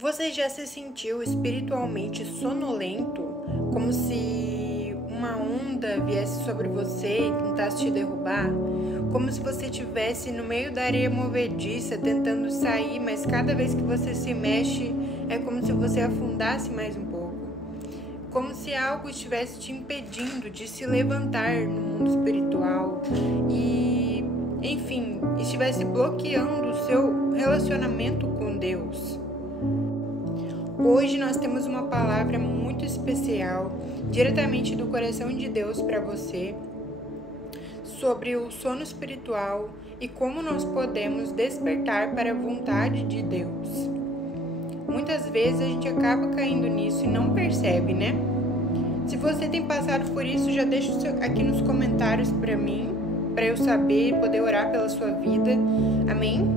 Você já se sentiu espiritualmente sonolento, como se uma onda viesse sobre você e tentasse te derrubar? Como se você estivesse no meio da areia movediça tentando sair, mas cada vez que você se mexe é como se você afundasse mais um pouco? Como se algo estivesse te impedindo de se levantar no mundo espiritual e, enfim, estivesse bloqueando o seu relacionamento com Deus? Hoje nós temos uma palavra muito especial, diretamente do coração de Deus para você, sobre o sono espiritual e como nós podemos despertar para a vontade de Deus. Muitas vezes a gente acaba caindo nisso e não percebe, né? Se você tem passado por isso, já deixa aqui nos comentários para mim, para eu saber e poder orar pela sua vida. Amém?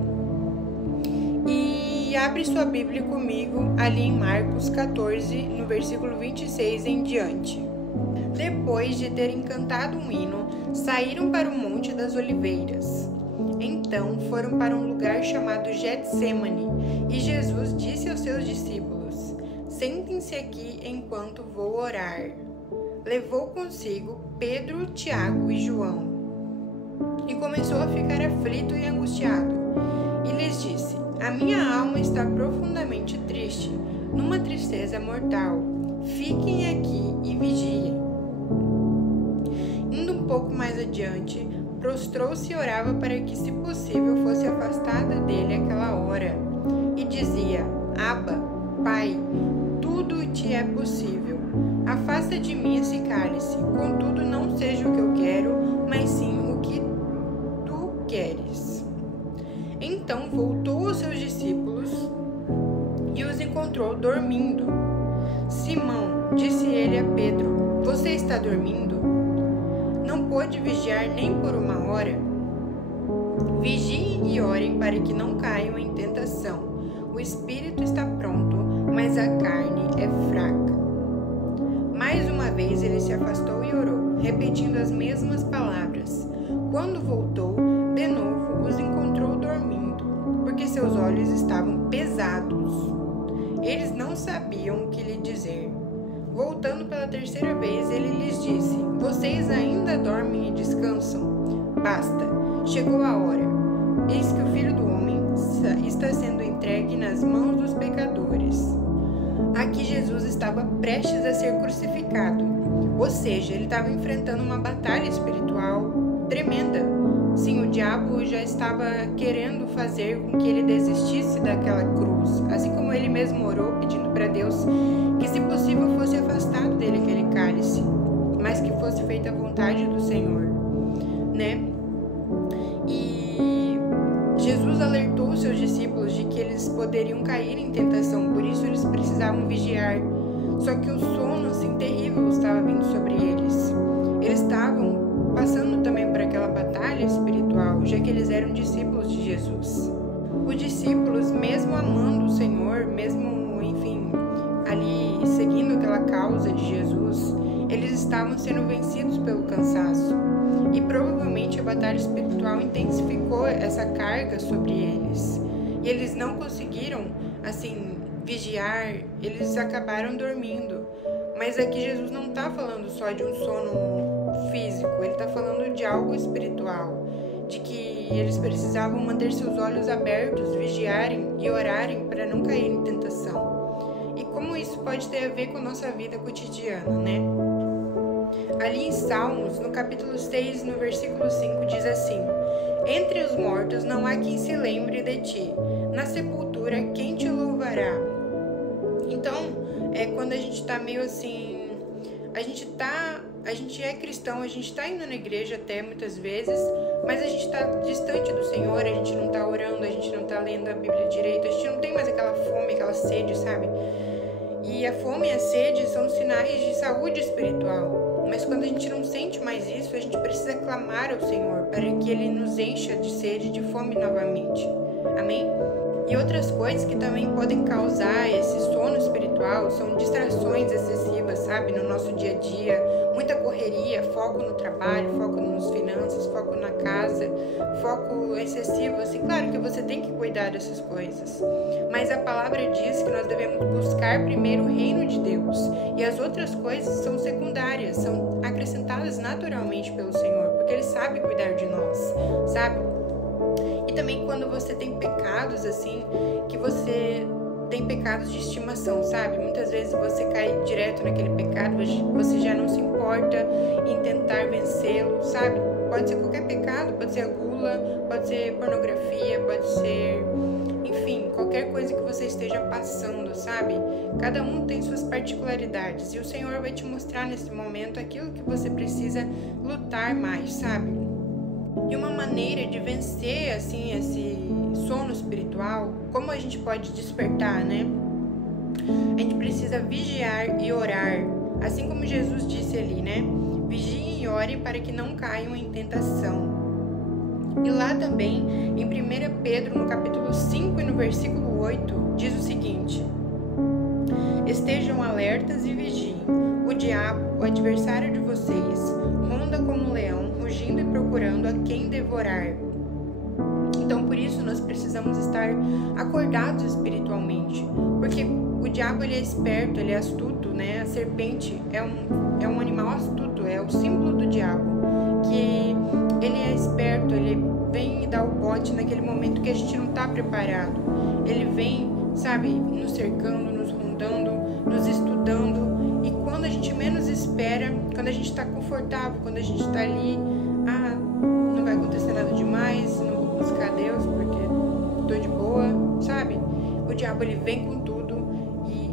E abre sua Bíblia comigo ali em Marcos 14, no versículo 26 em diante. Depois de terem cantado um hino, saíram para o Monte das Oliveiras. Então foram para um lugar chamado Getsemane, e Jesus disse aos seus discípulos: "Sentem-se aqui enquanto vou orar." Levou consigo Pedro, Tiago e João, e começou a ficar aflito e angustiado. E lhes disse: "A minha alma está profundamente triste, numa tristeza mortal. Fiquem aqui e vigiem." Indo um pouco mais adiante, prostrou-se e orava para que, se possível, fosse afastada dele aquela hora. E dizia: "Abba, Pai, tudo te é possível. Afasta de mim esse cálice. Contudo, não seja o que eu quero, mas sim o que tu queres." Então voltou aos seus discípulos e os encontrou dormindo. "Simão", disse ele a Pedro, "você está dormindo? Não pôde vigiar nem por uma hora? Vigiem e orem para que não caiam em tentação. O espírito está pronto, mas a carne é fraca." Mais uma vez ele se afastou e orou, repetindo as mesmas palavras. Quando voltou, de novo os encontrou dormindo, porque seus olhos estavam pesados. Eles não sabiam o que lhe dizer. Voltando pela terceira vez, ele lhes disse: "Vocês ainda dormem e descansam? Basta, chegou a hora. Eis que o Filho do Homem está sendo entregue nas mãos dos pecadores." Aqui Jesus estava prestes a ser crucificado, ou seja, ele estava enfrentando uma batalha espiritual tremenda. Sim, o diabo já estava querendo fazer com que ele desistisse daquela cruz, assim como ele mesmo orou pedindo para Deus que, se possível, fosse afastado dele aquele cálice, mas que fosse feita a vontade do Senhor, né? E Jesus alertou os seus discípulos de que eles poderiam cair em tentação, por isso eles precisavam vigiar. Só que o sono, assim, terrível estava vindo sobre eles. Eles estavam passando também por aquela batalha espiritual, já que eles eram discípulos de Jesus. Os discípulos, mesmo amando o Senhor, mesmo, enfim, ali seguindo aquela causa de Jesus, eles estavam sendo vencidos pelo cansaço. E provavelmente a batalha espiritual intensificou essa carga sobre eles. E eles não conseguiram, assim, vigiar, eles acabaram dormindo. Mas aqui Jesus não está falando só de um sono físico, ele está falando de algo espiritual, de que eles precisavam manter seus olhos abertos, vigiarem e orarem para não cair em tentação. E como isso pode ter a ver com a nossa vida cotidiana, né? Ali em Salmos, no capítulo 6, no versículo 5, diz assim: "Entre os mortos não há quem se lembre de ti, na sepultura quem te louvará?" Então, quando a gente está meio assim, a gente é cristão, a gente está indo na igreja até muitas vezes, mas a gente está distante do Senhor, a gente não está orando, a gente não está lendo a Bíblia direito, a gente não tem mais aquela fome, aquela sede, sabe? E a fome e a sede são sinais de saúde espiritual. Mas quando a gente não sente mais isso, a gente precisa clamar ao Senhor para que Ele nos encha de sede, de fome novamente. Amém? E outras coisas que também podem causar esse sono espiritual são distrações excessivas, sabe? No nosso dia a dia, muita correria, foco no trabalho, foco nas finanças, foco na casa, foco excessivo, assim, claro que você tem que cuidar dessas coisas, mas a palavra diz que nós devemos buscar primeiro o reino de Deus, e as outras coisas são secundárias, são acrescentadas naturalmente pelo Senhor, porque Ele sabe cuidar de nós, sabe? E também quando você tem pecados, assim, que você tem pecados de estimação, sabe? Muitas vezes você cai direto naquele pecado, você já não se importa em tentar vencê-lo, sabe? Pode ser qualquer pecado, pode ser a gula, pode ser pornografia, pode ser, enfim, qualquer coisa que você esteja passando, sabe? Cada um tem suas particularidades e o Senhor vai te mostrar nesse momento aquilo que você precisa lutar mais, sabe? E uma maneira de vencer, assim, esse sono espiritual, como a gente pode despertar, né? A gente precisa vigiar e orar, assim como Jesus disse ali, né? Vigiem e orem para que não caiam em tentação. E lá também, em 1 Pedro, no capítulo 5 e no versículo 8, diz o seguinte: estejam alertas e vigiem. O diabo, o adversário de vocês, ronda como um leão, rugindo e procurando a quem devorar. Então, por isso, nós precisamos estar acordados espiritualmente, porque o diabo, ele é esperto, ele é astuto, né? A serpente é um animal astuto, é o símbolo do diabo, que ele é esperto, ele vem e dá o bote naquele momento que a gente não está preparado. Ele vem, sabe, nos cercando, nos rondando, nos estudando, e quando a gente menos espera, quando a gente está confortável, quando a gente está ali, não vai acontecer nada demais, não vou buscar Deus porque tô de boa, sabe? O diabo, ele vem com tudo e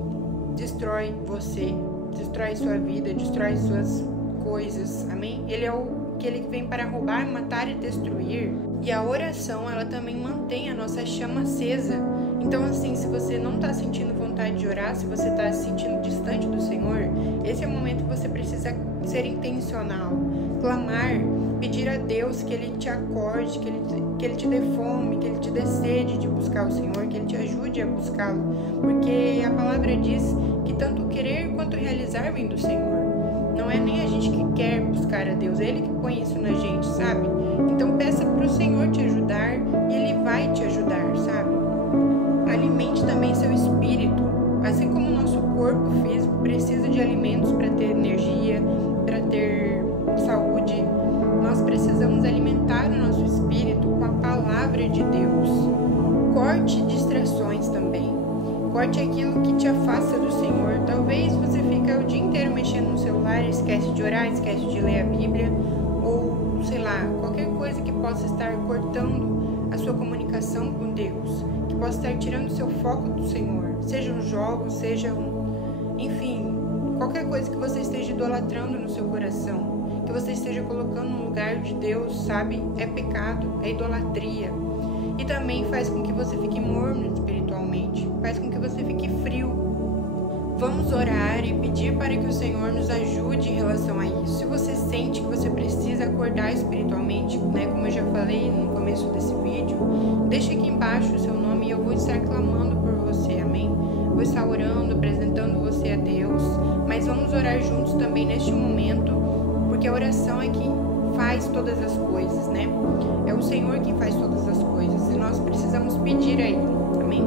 destrói você, destrói sua vida, destrói suas coisas, amém? Ele é aquele que vem para roubar, matar e destruir. E a oração, ela também mantém a nossa chama acesa. Então, assim, se você não está sentindo vontade de orar, se você está se sentindo distante do Senhor, esse é o momento que você precisa ser intencional, clamar, pedir a Deus que Ele te acorde, que Ele te dê fome, que Ele te dê sede de buscar o Senhor, que Ele te ajude a buscá-lo, porque a palavra diz que tanto querer quanto realizar vem do Senhor. Não é nem a gente que quer buscar a Deus, é Ele que põe isso na gente, sabe? Então peça para o Senhor te ajudar e Ele vai te ajudar, sabe? Alimente também seu espírito, assim como o nosso corpo físico precisa de alimentos para ter energia, para ter saúde. Nós precisamos alimentar o nosso espírito com a palavra de Deus. Corte distrações também. Corte aquilo que te afasta do Senhor. Talvez você fique o dia inteiro mexendo no celular e esquece de orar, esquece de ler a Bíblia, ou sei lá, qualquer coisa que possa estar cortando a sua comunicação com Deus, que possa estar tirando o seu foco do Senhor. Sejam jogos, enfim, qualquer coisa que você esteja idolatrando no seu coração, que você esteja colocando no lugar de Deus, sabe? É pecado, é idolatria. E também faz com que você fique morno espiritualmente, faz com que você fique frio. Vamos orar e pedir para que o Senhor nos ajude em relação a isso. Se você sente que você precisa acordar espiritualmente, né, como eu já falei no começo desse vídeo, deixa aqui embaixo o seu nome e eu vou estar clamando por você, amém? Vou estar orando, apresentando você a Deus, mas vamos orar juntos também neste momento, porque a oração é quem faz todas as coisas, né? É o Senhor quem faz todas as coisas e nós precisamos pedir a Ele, amém?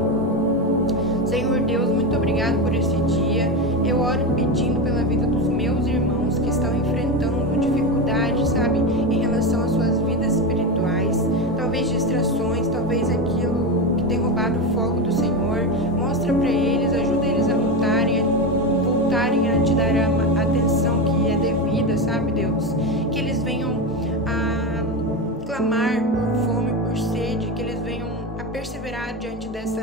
Senhor Deus, muito obrigado por esse dia. Eu oro pedindo pela vida dos meus irmãos que estão enfrentando dificuldades, sabe, em relação às suas vidas espirituais, talvez distrações, talvez aquilo que tem roubado o foco do Senhor. Mostra para eles, ajuda eles a lutarem, a voltarem a te dar a atenção que é devida, sabe, Deus? Que eles venham a clamar por fome, por sede, que eles venham a perseverar diante dessa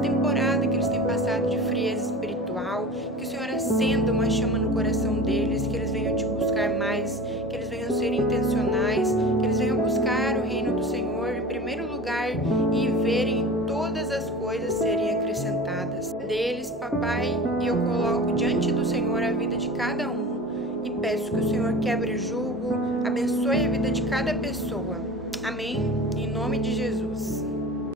temporada que eles têm passado de frieza espiritual, que o Senhor acenda uma chama no coração deles, que eles venham te buscar mais, que eles venham ser intencionais, que eles venham buscar o reino do Senhor em primeiro lugar e verem todas as coisas serem acrescentadas deles, papai, e eu coloco diante do Senhor a vida de cada um e peço que o Senhor quebre o jugo, abençoe a vida de cada pessoa, amém? Em nome de Jesus.